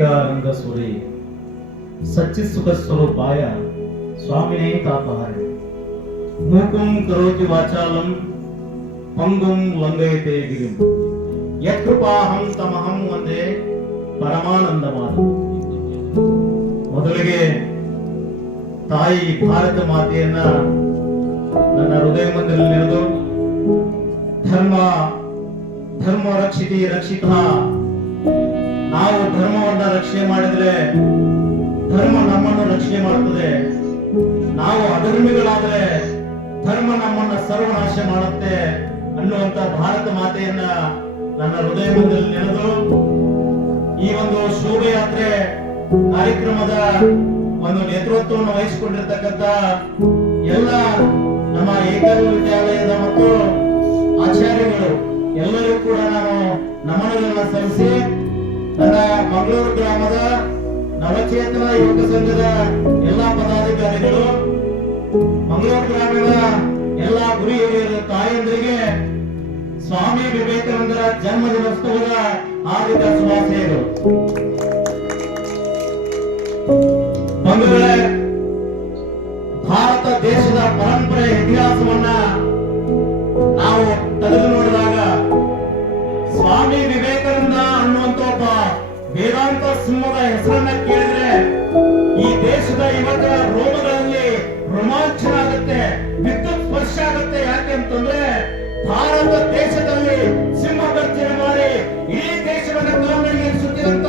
ಸಚ್ಚಿದಾನಂದ ಸುರಿ ಸಚ್ಚಿತ್ ಸುಖ ಸ್ವರೂಪಾಯ ಸ್ವಾಮಿನೇ ತಾಪಹಾರಿ ಮೂಕುಂ ಕರೋತಿ ವಾಚಾಲಂ ಪಂಗುಂ ಲಂಘಯತೆ ಗಿರಿಂ ಯತ್ಕೃಪಾಹಂ ತಮಹಂ ವಂದೇ ಪರಮಾನಂದಮಾದ. ಮೊದಲಿಗೆ ತಾಯಿ ಭಾರತ ಮಾತೆಯನ್ನ ನನ್ನ ಹೃದಯ ಮಂದಿರದಲ್ಲಿ ನೆರೆದು ಧರ್ಮ ರಕ್ಷಿತಿ ರಕ್ಷಿತ, ನಾವು ಧರ್ಮವನ್ನ ರಕ್ಷಣೆ ಮಾಡಿದ್ರೆ ಧರ್ಮ ನಮ್ಮನ್ನು ರಕ್ಷಣೆ ಮಾಡುತ್ತದೆ, ನಾವು ಅಧರ್ಮಿಗಳಾದ್ರೆ ಧರ್ಮ ನಮ್ಮನ್ನ ಸರ್ವನಾಶ ಮಾಡುತ್ತೆ ಅನ್ನುವಂತ ಭಾರತ ಮಾತೆಯನ್ನ ನನ್ನ ಹೃದಯ ಮಂದಿರದಲ್ಲಿ ನೆನೆದು ಈ ಒಂದು ಶೋಭಯಾತ್ರೆ ಕಾರ್ಯಕ್ರಮದ ಒಂದು ನೇತೃತ್ವವನ್ನು ವಹಿಸಿಕೊಂಡಿರ್ತಕ್ಕಂಥ ಎಲ್ಲ ನಮ್ಮ ಏಕಲವ್ಯ ವಿದ್ಯಾಲಯದ ಮತ್ತು ಆಚಾರ್ಯಗಳು ಎಲ್ಲರೂ ಕೂಡ ನಾನು ನಮನಗಳನ್ನು ಸಲ್ಲಿಸಿ ನನ್ನ ಮಂಗಳೂರು ಗ್ರಾಮದ ನವಚೇತನ ಯುವಕ ಸಂಘದ ಎಲ್ಲಾ ಪದಾಧಿಕಾರಿಗಳು, ಮಂಗಳೂರು ಗ್ರಾಮದ ಎಲ್ಲಾ ಗುರು ಹಿರಿಯರು, ತಾಯಂದರಿಗೆ ಸ್ವಾಮಿ ವಿವೇಕಾನಂದರ ಜನ್ಮ ದಿನೋತ್ಸವದ ಹಾರ್ದಿಕ ಶುಭಾಶಯಗಳು. ಬಂಧುಗಳೇ, ಭಾರತ ದೇಶದ ಪರಂಪರೆ ಇತಿಹಾಸವನ್ನ ನಾವು ತೆಗೆದು ನೋಡಿದಾಗ ಸ್ವಾಮಿ ವಿವೇಕಾನಂದ ಅನ್ನುವಂತ ಒಬ್ಬ ವೇದಾಂತ ಸಿಂಹದ ಹೆಸರನ್ನ ಕೇಳಿದ್ರೆ ಈ ದೇಶದ ಯುವಕರ ರೋಮಗಳಲ್ಲಿ ರೋಮಾಂಚನ ಆಗುತ್ತೆ, ವಿದ್ಯುತ್ ಸ್ಪರ್ಶ ಆಗುತ್ತೆ. ಯಾಕೆ ಅಂತಂದ್ರೆ ಭಾರತ ದೇಶದಲ್ಲಿ ಸಿಂಹ ಗರ್ಜನೆ ಮಾಡಿ ಇಡೀ ದೇಶವನ್ನು ಕಾಲ್ನಡಿಗೆಯಿಸುತ್ತಿರುವಂತ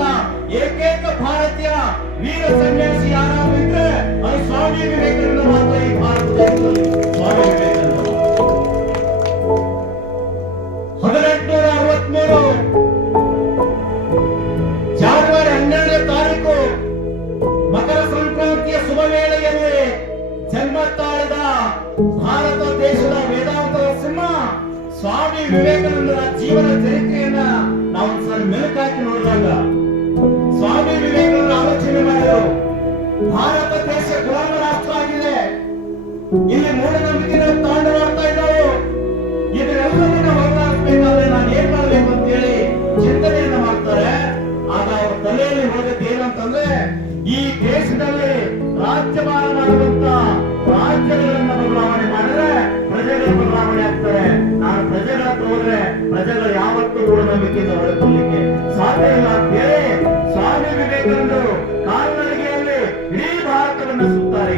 ಏಕೈಕ ಭಾರತೀಯ ವೀರ ಸನ್ಯಾಸಿ ಯಾರಾದ್ರೂ ಇದ್ರೆ ಅದು ಸ್ವಾಮಿ ವಿವೇಕಾನಂದ ಮಾತ್ರ. ಈ ಭಾರತ ದೇಶದಲ್ಲಿ ಸ್ವಾಮಿ ವಿವೇಕಾನಂದ 1863 ಜನವರಿ 12ನೇ ತಾರೀಕು ಮಕರ ಸಂಕ್ರಾಂತಿಯ ಶುಭ ವೇಳೆಯಲ್ಲಿ ಜನ್ಮ ತಾಳಿದ ಭಾರತ ದೇಶದ ವೇದಾಂತದ ಸಿಂಹ ಸ್ವಾಮಿ ವಿವೇಕಾನಂದರ ಜೀವನ ಚರಿತ್ರೆಯನ್ನ ನಾವು ಒಂದ್ಸಲ ಮೆಲುಕಾಕಿ ನೋಡಿದಾಗ ಸ್ವಾಮಿ ವಿವೇಕಾನಂದ ಆಲೋಚನೆ ಮಾಡಿದರು, ಭಾರತ ದೇಶ ಗುಲಾಮ ರಾಷ್ಟ್ರ ಆಗಿದೆ, ಇಲ್ಲಿ ಮೂಢನಂಬಿಕೆಗಳು ತಾಂಡವಾಡ್ತಾ ಇದ್ದಾವೆ, ಇದನ್ನೆಲ್ಲವನ್ನ ಹೋರಾಡಬೇಕಾದ್ರೆ ನಾನು ಏನ್ ಮಾಡ್ಬೇಕು ಅಂತ ಹೇಳಿ ಚಿಂತನೆಯನ್ನ ಮಾಡ್ತಾರೆ. ಆಗ ಅವ್ರ ತಲೆಯಲ್ಲಿ ಹೋದದ್ದು ಏನಂತಂದ್ರೆ ಈ ದೇಶದಲ್ಲಿ ರಾಜ್ಯಭಾರ ಮಾಡುವಂತ ರಾಜ್ಯಗಳನ್ನ ಬದಲಾವಣೆ ಮಾಡಿದ್ರೆ ಪ್ರಜೆಗಳ ಬದಲಾವಣೆ ಆಗ್ತಾರೆ. ನಾನು ಪ್ರಜೆಗಳ ಹತ್ರ ಹೋದ್ರೆ ಪ್ರಜೆಗಳು ಯಾವತ್ತೂ ಮೂಢನಂಬಿಕೆಯಿಂದ ಹೊರಕೊಳ್ಳಿಕ್ಕೆ ಸಾಧ್ಯ ಇಲ್ಲ ಅಂತ ಹೇಳಿ ಸ್ವಾಮಿ ವಿವೇಕಾನಂದರು ಕಾಲ್ನಡಿಗೆಯಲ್ಲಿ ಇಡೀ ಭಾರತವನ್ನ ಸುತ್ತಾರೆ.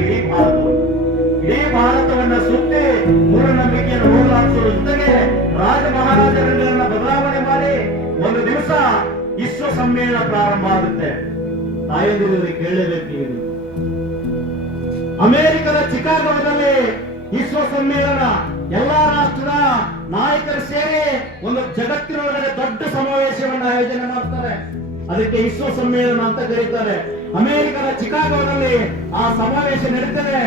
ಇಡೀ ಭಾರತವನ್ನ ಸುತ್ತಿ ಮೂಢನಂಬಿಕೆಯನ್ನು ಹೋಗಲಾಡಿಸುವ ಜೊತೆಗೆ ರಾಜ ಮಹಾರಾಜರುಗಳನ್ನ ಬದಲಾವಣೆ ಮಾಡಿ ಒಂದು ದಿವಸ ವಿಶ್ವ ಸಮ್ಮೇಳನ ಪ್ರಾರಂಭ ಆಗುತ್ತೆ. ತಾಯಂದಿರಲ್ಲಿ ಕೇಳಬೇಕು, ಅಮೆರಿಕದ ಚಿಕಾಗೋದಲ್ಲಿ ವಿಶ್ವ ಸಮ್ಮೇಳನ, ಎಲ್ಲಾ ರಾಷ್ಟ್ರದ ನಾಯಕರು ಸೇರಿ ಒಂದು ಜಗತ್ತಿನೊಳಗಡೆ ದೊಡ್ಡ ಸಮಾವೇಶವನ್ನು ಆಯೋಜನೆ ಮಾಡ್ತಾರೆ. ಅದಕ್ಕೆ ವಿಶ್ವ ಸಮ್ಮೇಳನ ಅಂತ ಕರೀತಾರೆ. ಅಮೆರಿಕದ ಚಿಕಾಗೋದಲ್ಲಿ ಆ ಸಮಾವೇಶ ನಡೀತದೆ.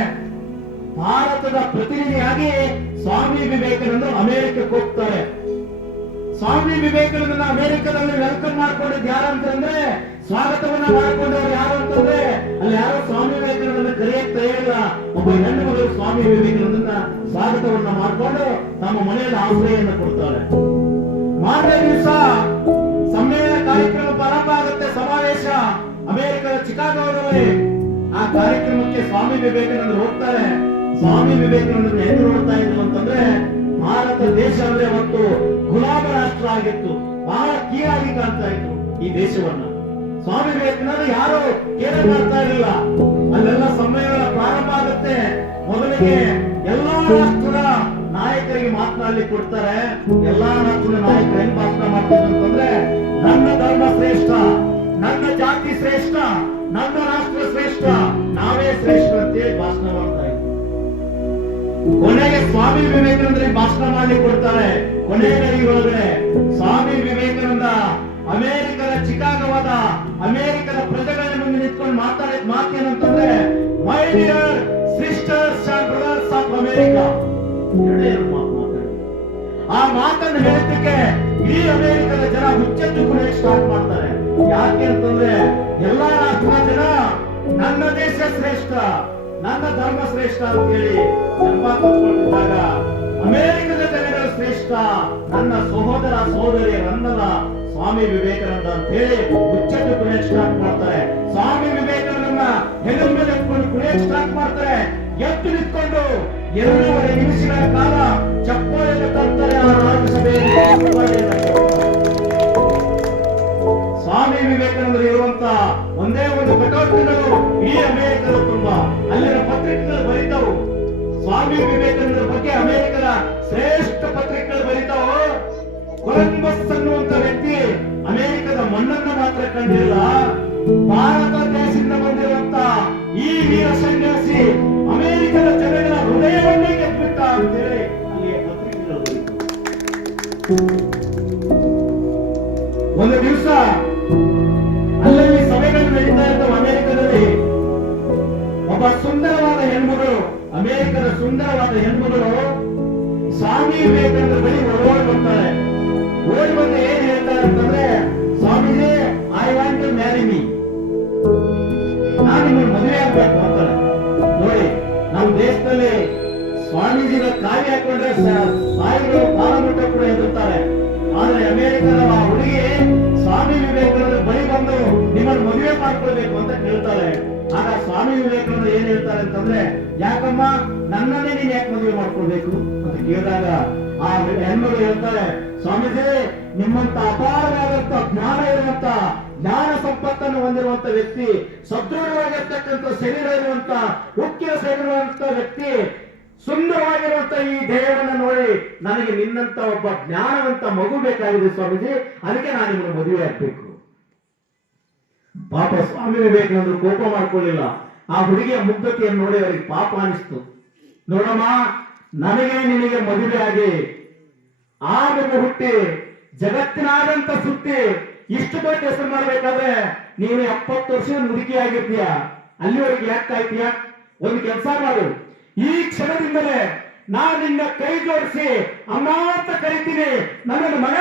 ಭಾರತದ ಪ್ರತಿನಿಧಿಯಾಗಿ ಸ್ವಾಮಿ ವಿವೇಕಾನಂದರು ಅಮೆರಿಕಕ್ಕೆ ಹೋಗ್ತಾರೆ. ಸ್ವಾಮಿ ವಿವೇಕಾನಂದನ ಅಮೆರಿಕದಲ್ಲಿ ವೆಲ್ಕಮ್ ಮಾಡ್ಕೊಂಡಿದ್ದು ಯಾರು ಅಂತಂದ್ರೆ, ಸ್ವಾಗತವನ್ನ ಮಾಡ್ಕೊಂಡವ್ರು ಯಾರು ಅಂತಂದ್ರೆ, ಅಲ್ಲಿ ಯಾರೋ ಸ್ವಾಮಿ ವಿವೇಕಾನಂದನ ಕರೆಯಕ್ಕೆ ತಯಾರಿಲ್ಲ. ಒಬ್ಬ ಹೆಣ್ಣು ಮಗಳು ಸ್ವಾಮಿ ವಿವೇಕಾನಂದನ ಸ್ವಾಗತವನ್ನ ಮಾಡ್ಕೊಂಡು ತಮ್ಮ ಮನೆಯಲ್ಲಿ ಆಶ್ರಯವನ್ನು ಕೊಡ್ತಾರೆ. ಮಾರನೇ ದಿವಸ ಸಮ್ಮೇಳನ ಕಾರ್ಯಕ್ರಮ ಪ್ರಾರಂಭ ಆಗುತ್ತೆ. ಸಮಾವೇಶ ಅಮೆರಿಕದ ಚಿಕಾಗೋದಲ್ಲಿ. ಆ ಕಾರ್ಯಕ್ರಮಕ್ಕೆ ಸ್ವಾಮಿ ವಿವೇಕಾನಂದರು ಹೋಗ್ತಾರೆ. ಸ್ವಾಮಿ ವಿವೇಕಾನಂದರು ಹೆಂಗ್ ನೋಡ್ತಾ ಇದ್ರು ಅಂತಂದ್ರೆ, ಭಾರತ ದೇಶ ಅಂದ್ರೆ ಅವತ್ತು ಗುಲಾಮ ರಾಷ್ಟ್ರ ಆಗಿತ್ತು, ಬಹಳ ಕೀಳಾಗಿ ಕಾಣ್ತಾ ಇತ್ತು ಈ ದೇಶವನ್ನ. ಸ್ವಾಮಿ ವಿವೇಕಾನಂದರು ಯಾರು ಕೇರೆ ಮಾಡ್ತಾ ಇರಲಿಲ್ಲ. ಅಲ್ಲೆಲ್ಲ ಸಮ್ಮೇಳನ ಪ್ರಾರಂಭ ಆಗುತ್ತೆ. ಮೊದಲಿಗೆ ಎಲ್ಲಾ ರಾಷ್ಟ್ರದ ನಾಯಕರಿಗೆ ಮಾತನಾಡ್ಲಿಕ್ಕೆ ಕೊಡ್ತಾರೆ. ಎಲ್ಲಾ ರಾಷ್ಟ್ರದ ನಾಯಕರು ಹೆಂಗ್ ಭಾಷಣ ಮಾಡ್ತಾರೆ ಅಂತಂದ್ರೆ, ನನ್ನ ಧರ್ಮ ಶ್ರೇಷ್ಠ, ನನ್ನ ಜಾತಿ ಶ್ರೇಷ್ಠ, ನನ್ನ ರಾಷ್ಟ್ರ ಶ್ರೇಷ್ಠ, ನಾವೇ ಶ್ರೇಷ್ಠ ಅಂತೇಳಿ ಭಾಷಣ ಮಾಡ್ತಾ ಇದ್ರು. ಕೊನೆಗೆ ಸ್ವಾಮಿ ವಿವೇಕಾನಂದರಿಗೆ ಭಾಷಣ ಮಾಡ್ಲಿಕ್ಕೆ ಕೊಡ್ತಾರೆ. ಕೊನೆಗೆ ಒಳಗಡೆ ಸ್ವಾಮಿ ವಿವೇಕಾನಂದ ಅಮೆರಿಕದ ಚಿಕಾಗೋವಾದ ಅಮೆರಿಕದ ಪ್ರಜೆಗಳ ಮುಂದೆ ನಿಂತ್ಕೊಂಡು ಮಾತಾಡಿದ ಮಾತೇನಂತಂದ್ರೆ, my dear sisters and brothers of America. ಆ ಮಾತನ್ನು ಹೇಳಿದ್ದಕ್ಕೆ ಇಡೀ ಅಮೆರಿಕದ ಜನ ಹುಚ್ಚೆದ್ದು ಕುಣಿಯಕ್ಕೆ ಸ್ಟಾರ್ಟ್ ಮಾಡ್ತಾರೆ. ಯಾಕೆ ಅಂತಂದ್ರೆ ಎಲ್ಲಾ ರಾಷ್ಟ್ರದ ಜನ ನನ್ನ ದೇಶ ಶ್ರೇಷ್ಠ, ನನ್ನ ಧರ್ಮ ಶ್ರೇಷ್ಠ ಅಂತ ಹೇಳಿ ಜನ್ಮ ತಗೊಂಡಿದ್ದಾಗ ಅಮೆರಿಕದ ಜನಗಳು ಶ್ರೇಷ್ಠ, ನನ್ನ ಸಹೋದರ ಸಹೋದರಿಯರನ್ನಲ್ಲ ಸ್ವಾಮಿ ವಿವೇಕಾನಂದ ಅಂತ ಹೇಳಿ ಉಚ್ಚಕ್ಕೆ ಕುಣಿಯಕ್ಕೆ ಸ್ಟಾರ್ಟ್ ಮಾಡ್ತಾರೆ. ಸ್ವಾಮಿ ವಿವೇಕಾನಂದನ ಹೆಗಲ ಮೇಲೆ ಎತ್ಕೊಂಡು ಕುಣಿಯಕ್ಕೆ ಸ್ಟಾರ್ಟ್ ಮಾಡ್ತಾರೆ. ಎದ್ದು ನಿಂತ್ಕೊಂಡು 2.5 ನಿಮಿಷಗಳ ಕಾಲ ಚಪ್ಪಾಳೆಯನ್ನು ತರ್ತಾರೆ. ಆ ರಾಜ್ಯಸಭೆಯಲ್ಲಿ ಸ್ವಾಮಿ ವಿವೇಕಾನಂದರು ಇರುವಂತ ಒಂದೇ ಒಂದು ಕಟೌಟ್ಗಳು ಈ ಅಮೆರಿಕದ ತುಂಬಾ ಅಲ್ಲಿನ ಪತ್ರಿಕೆಗಳು ಬರೀತಾವು. ಸ್ವಾಮಿ ವಿವೇಕಾನಂದರ ಬಗ್ಗೆ ಅಮೆರಿಕದ ಶ್ರೇಷ್ಠ ಪತ್ರಿಕೆಗಳು ಬರೀತಾವು. ಕೊಲಂಬಸ್ ಅನ್ನುವಂತ ವ್ಯಕ್ತಿ ಅಮೆರಿಕದ ಮಣ್ಣನ್ನು ಮಾತ್ರ ಕಂಡಿಲ್ಲ, ಭಾರತ ದೇಶದಿಂದ ಬಂದಿರುವಂತ ಈ ವೀರ ಸನ್ಯಾಸಿ ಅಮೆರಿಕದ ಜನಗಳ ಹೃದಯವನ್ನೇ ಗೆದ್ಬಿಟ್ಟ ಅಂತೇಳಿ ಅಲ್ಲಿಯ ಪತ್ರಿಕೆಗಳು ಬರೀತಾವು. ಒಂದು ದಿವಸ ಅಲ್ಲಲ್ಲಿ ಸಭೆಗಳು ನಡೀತಾ ಇರ್ತವೆ ಅಮೆರಿಕದಲ್ಲಿ. ಒಬ್ಬ ಸುಂದರವಾದ ಹೆಣ್ಮಗಳು, ಅಮೆರಿಕದ ಸುಂದರವಾದ ಹೆಣ್ಮಗಳು ಸ್ವಾಮಿ ವಿವೇಕಾನಂದರ ಬಳಿ ಓಡಿ ಬರ್ತಾರೆ. ಓಡಿ ಬಂದು ಏನ್ ಹೇಳ್ತಾರೆ ಅಂತಂದ್ರೆ, Swamiji I want to marry me, ನಾನು ನಿಮ್ಮನ್ನು ಮದುವೆ ಆಗ್ಬೇಕು ಅಂತಾರೆ. ನೋಡಿ, ನಮ್ಮ ದೇಶದಲ್ಲಿ ಸ್ವಾಮೀಜಿನ ಕಾವಿ ಹಾಕೊಂಡ್ರೆ ಸಾಯಿಗಳು ಕಾಲ ಮುಟ್ಟ ಕೂಡ ಎದುರ್ತಾರೆ. ಆದ್ರೆ ಅಮೆರಿಕದ ಆ ಹುಡುಗಿ ಸ್ವಾಮಿ ವಿವೇಕಾನಂದರ ಬಳಿ ಬಂದು ನಿಮ್ಮನ್ನು ಮದುವೆ ಮಾಡ್ಕೊಳ್ಬೇಕು ಅಂತ ಕೇಳ್ತಾರೆ. ಆಗ ಸ್ವಾಮಿ ವಿವೇಕಾನಂದ ಏನ್ ಹೇಳ್ತಾರೆ ಅಂತಂದ್ರೆ, ಯಾಕಮ್ಮ ನನ್ನನ್ನೇ ನೀನ್ ಯಾಕೆ ಮದುವೆ ಮಾಡ್ಕೊಳ್ಬೇಕು ಅಂತ ಕೇಳಿದಾಗ ಆ ಹೆಣ್ಮಗಳು ಹೇಳ್ತಾರೆ, ಸ್ವಾಮೀಜಿ ನಿಮ್ಮಂತ ಅಪಾರವಾದಂತ ಜ್ಞಾನ ಇರುವಂತ, ಜ್ಞಾನ ಸಂಪತ್ತನ್ನು ಹೊಂದಿರುವಂತ ವ್ಯಕ್ತಿ, ಸದೃಢವಾಗಿರ್ತಕ್ಕಂಥ ಶರೀರ ಇರುವಂತ, ಉಕ್ಕಿನ ಶರೀರ ಇರುವಂತ ವ್ಯಕ್ತಿ, ಸುಂದರವಾಗಿರುವಂತ ಈ ದೇಹವನ್ನು ನೋಡಿ ನನಗೆ ನಿನ್ನಂತ ಒಬ್ಬ ಜ್ಞಾನವಂತ ಮಗು ಬೇಕಾಗಿದೆ ಸ್ವಾಮೀಜಿ, ಅದಕ್ಕೆ ನಾನು ನಿಮ್ಮನ್ನು ಮದುವೆ ಆಗ್ಬೇಕು. ಪಾಪ ಸ್ವಾಮಿ ವಿವೇಕಾನಂದರು ಕೋಪ ಮಾಡ್ಕೊಳ್ಳಿಲ್ಲ. ಆ ಹುಡುಗಿಯ ಮುಗ್ಧತೆಯನ್ನು ನೋಡಿ ಅವರಿಗೆ ಪಾಪ ಅನಿಸ್ತು. ನೋಡಮ್ಮ, ನನಗೆ ನಿನಗೆ ಮದುವೆ ಆಗಿ ಆ ಮಗು ಹುಟ್ಟಿ ಜಗತ್ತಿನಾದಂತ ಸುತ್ತಿ ಇಷ್ಟು ದೊಡ್ಡ ಹೆಸರು ಮಾಡ್ಬೇಕಾದ್ರೆ ನೀನು 70 ವರ್ಷದ ಮುದುಕಿ ಆಗಿರ್ತೀಯ. ಅಲ್ಲಿವರೆಗೆ ಯಾಕೆ ಕಾಯ್ತೀಯ? ಒಂದು ಕೆಲಸ ಮಾಡು, ಈ ಕ್ಷಣದಿಂದಲೇ ನಾನು ನಿನ್ನ ಕೈ ಜೋಡಿಸಿ ಅಮ್ಮ ಅಂತ ಕರಿತೀನಿ, ನನ್ನನ್ನು ಮಗ